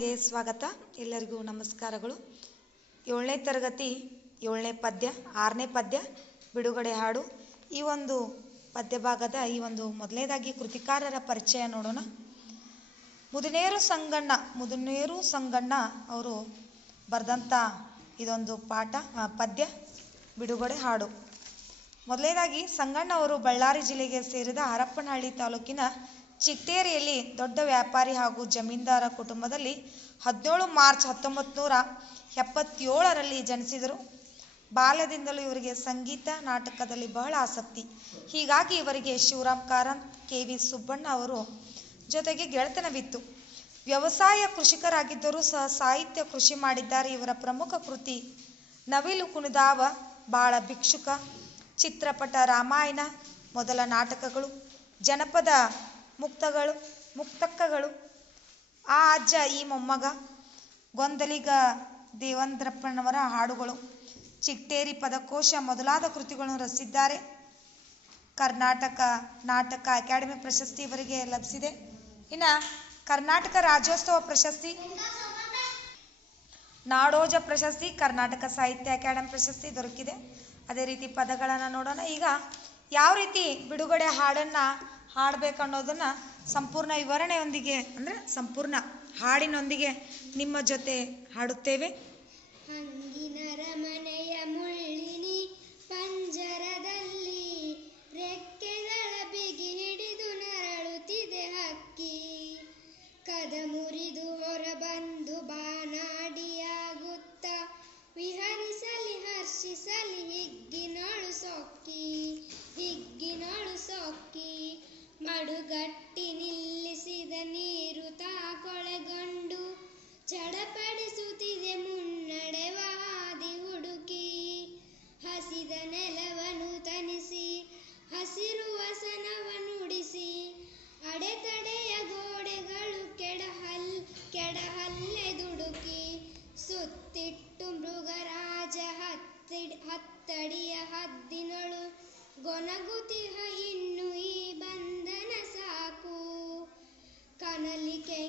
ಗೆ ಸ್ವಾಗತ. ಎಲ್ಲರಿಗೂ ನಮಸ್ಕಾರಗಳು. ಏಳನೇ ತರಗತಿ, ಏಳನೇ ಪದ್ಯ, ಆರನೇ ಪದ್ಯ, ಬಿಡುಗಡೆ ಹಾಡು. ಈ ಒಂದು ಪದ್ಯ ಭಾಗದ ಈ ಒಂದು ಮೊದಲನೇದಾಗಿ ಕೃತಿಕಾರರ ಪರಿಚಯ ನೋಡೋಣ. ಮುದುನೇರು ಸಂಗಣ್ಣ ಮುದುನೇರು ಸಂಗಣ್ಣ ಅವರು ಬರೆದಂಥ ಇದೊಂದು ಪಾಠ ಪದ್ಯ, ಬಿಡುಗಡೆ ಹಾಡು. ಮೊದಲನೇದಾಗಿ, ಸಂಗಣ್ಣ ಅವರು ಬಳ್ಳಾರಿ ಜಿಲ್ಲೆಗೆ ಸೇರಿದ ಹರಪ್ಪನಹಳ್ಳಿ ತಾಲೂಕಿನ ಚಿಟ್ಟೇರಿಯಲ್ಲಿ ದೊಡ್ಡ ವ್ಯಾಪಾರಿ ಹಾಗೂ ಜಮೀನ್ದಾರ ಕುಟುಂಬದಲ್ಲಿ ಹದಿನೇಳು ಮಾರ್ಚ್ ಹತ್ತೊಂಬತ್ತು ನೂರ ಎಪ್ಪತ್ತೇಳರಲ್ಲಿ ಜನಿಸಿದರು. ಬಾಲ್ಯದಿಂದಲೂ ಇವರಿಗೆ ಸಂಗೀತ ನಾಟಕದಲ್ಲಿ ಬಹಳ ಆಸಕ್ತಿ. ಹೀಗಾಗಿ ಇವರಿಗೆ ಶಿವರಾಮ್ ಕಾರಂತ್, ಕೆ ವಿ ಸುಬ್ಬಣ್ಣ ಅವರು ಜೊತೆಗೆ ಗೆಳೆತನವಿತ್ತು. ವ್ಯವಸಾಯ ಕೃಷಿಕರಾಗಿದ್ದರೂ ಸಹ ಸಾಹಿತ್ಯ ಕೃಷಿ ಮಾಡಿದ್ದಾರೆ. ಇವರ ಪ್ರಮುಖ ಕೃತಿ ನವಿಲು ಕುಣಿದಾವ, ಬಾಳ ಭಿಕ್ಷುಕ, ಚಿತ್ರಪಟ ರಾಮಾಯಣ ಮೊದಲ ನಾಟಕಗಳು, ಜನಪದ ಮುಕ್ತಗಳು, ಮುಕ್ತಕ್ಕಗಳು. ಆ ಅಜ್ಜ, ಈ ಮೊಮ್ಮಗ, ಗೊಂದಲಿಗ ದೇವಂದ್ರಪ್ಪನವರ ಹಾಡುಗಳು. ಚಿಟ್ಟೇರಿ ಪದಕೋಶ ಮೊದಲಾದ ಕೃತಿಗಳನ್ನು ರಚಿಸಿದ್ದಾರೆ. ಕರ್ನಾಟಕ ನಾಟಕ ಅಕಾಡೆಮಿ ಪ್ರಶಸ್ತಿ ಇವರಿಗೆ ಲಭಿಸಿದೆ. ಇನ್ನು ಕರ್ನಾಟಕ ರಾಜ್ಯೋತ್ಸವ ಪ್ರಶಸ್ತಿ, ನಾಡೋಜ ಪ್ರಶಸ್ತಿ, ಕರ್ನಾಟಕ ಸಾಹಿತ್ಯ ಅಕಾಡೆಮಿ ಪ್ರಶಸ್ತಿ ದೊರಕಿದೆ. ಅದೇ ರೀತಿ ಪದಗಳನ್ನು ನೋಡೋಣ. ಈಗ ಯಾವ ರೀತಿ ಬಿಡುಗಡೆ ಹಾಡನ್ನು ಹಾಡಬೇಕನ್ನೋದನ್ನು ಸಂಪೂರ್ಣ ವಿವರಣೆಯೊಂದಿಗೆ ಅಂದರೆ ಸಂಪೂರ್ಣ ಹಾಡಿನೊಂದಿಗೆ ನಿಮ್ಮ ಜೊತೆ ಹಾಡುತ್ತೇವೆ. ಮಡುಗಟ್ಟಿ ನಿಲ್ಲಿಸಿದ ನೀರು ತಾ ಕೊಳೆಗೊಂಡು ಚಡಪಡಿಸುತ್ತಿದೆ ಮುನ್ನಡೆವಾದಿ ಹುಡುಕಿ. ಹಸಿದ ನೆಲವನ್ನು ತನಿಸಿ ಹಸಿರು ವಸನವನ್ನುಡಿಸಿ ಅಡೆತಡೆಯ ಗೋಡೆಗಳು ಕೆಡಹಲ್, ಕೆಡಹಲ್ಲೆ ದುಡುಕಿ. ಸುತ್ತಿಟ್ಟು ಮೃಗರಾಜ ಹತ್ತಿ ಹತ್ತಡಿಯ ಹದ್ದಿನಳು ಗೊನಗುತಿ ಇನ್ನು ಕನಲಿ ಕೆಂಗಿಡಿಯು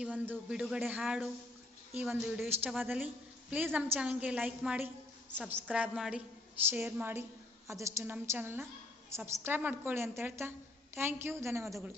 ಈ ಒಂದು ಬಿಡುಗಡೆ ಹಾಡು, ಈ ಒಂದು ವಿಡಿಯೋ ಇಷ್ಟವಾದಲ್ಲಿ ಪ್ಲೀಸ್ ನಮ್ಮ ಚಾನಲ್ಗೆ ಲೈಕ್ ಮಾಡಿ ಸಬ್ಸ್ಕ್ರೈಬ್ ಮಾಡಿ ಶೇರ್ ಮಾಡಿ, ಆದಷ್ಟು ನಮ್ಮ ಚಾನಲ್ನ ಸಬ್ಸ್ಕ್ರೈಬ್ ಮಾಡ್ಕೊಳ್ಳಿ ಅಂತ ಹೇಳ್ತಾ ಥ್ಯಾಂಕ್ ಯು ಧನ್ಯವಾದಗಳು.